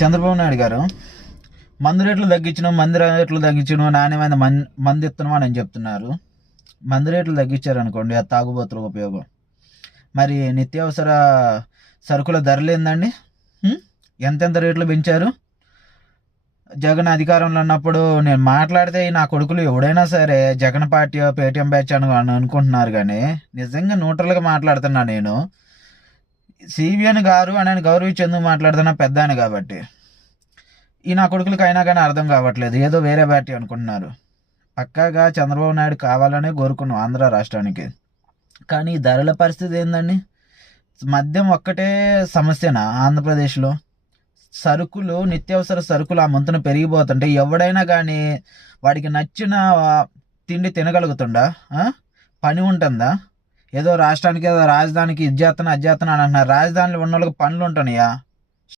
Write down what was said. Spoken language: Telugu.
చంద్రబాబు నాయుడు గారు మందు రేట్లు తగ్గించడం నాణ్యమైన మందు ఇస్తున్నాం అని చెప్తున్నారు. మందు రేట్లు తగ్గించారనుకోండి, అది తాగుబోతులకు ఉపయోగం. మరి నిత్యావసర సరుకుల ధరలు ఏందండి? ఎంతెంత రేట్లు పెంచారు. జగన్ అధికారంలో ఉన్నప్పుడు నేను మాట్లాడితే నా కొడుకులు ఎవడైనా సరే జగన్ పార్టీ పేటీఎం బ్యాచ్ అని అనుకుంటున్నారు, కానీ నిజంగా న్యూట్రల్గా మాట్లాడుతున్నా. నేను సిబిఎన్ గారు అని ఆయన గౌరవించి ఎందుకు మాట్లాడుతున్నా, పెద్ద ఆయన కాబట్టి. ఈ నా కొడుకులకి అయినా కానీ అర్థం కావట్లేదు, ఏదో వేరే పార్టీ అనుకుంటున్నారు. పక్కాగా చంద్రబాబు నాయుడు కావాలనే కోరుకున్నాం ఆంధ్ర రాష్ట్రానికి. కానీ ఈ ధరల పరిస్థితి ఏందండి? మద్యం ఒక్కటే సమస్యనా ఆంధ్రప్రదేశ్లో? సరుకులు, నిత్యావసర సరుకులు ఆ ముంతన పెరిగిపోతుంటే ఎవడైనా కానీ వాడికి నచ్చిన తిండి తినగలుగుతుండా? పని ఉంటుందా? ఏదో రాష్ట్రానికి, ఏదో రాజధానికి ఇది చేస్తున్నా అది చేస్తున్నా అని అంటున్నారు. రాజధానిలో ఉన్న వాళ్ళకి పనులు ఉంటున్నాయా?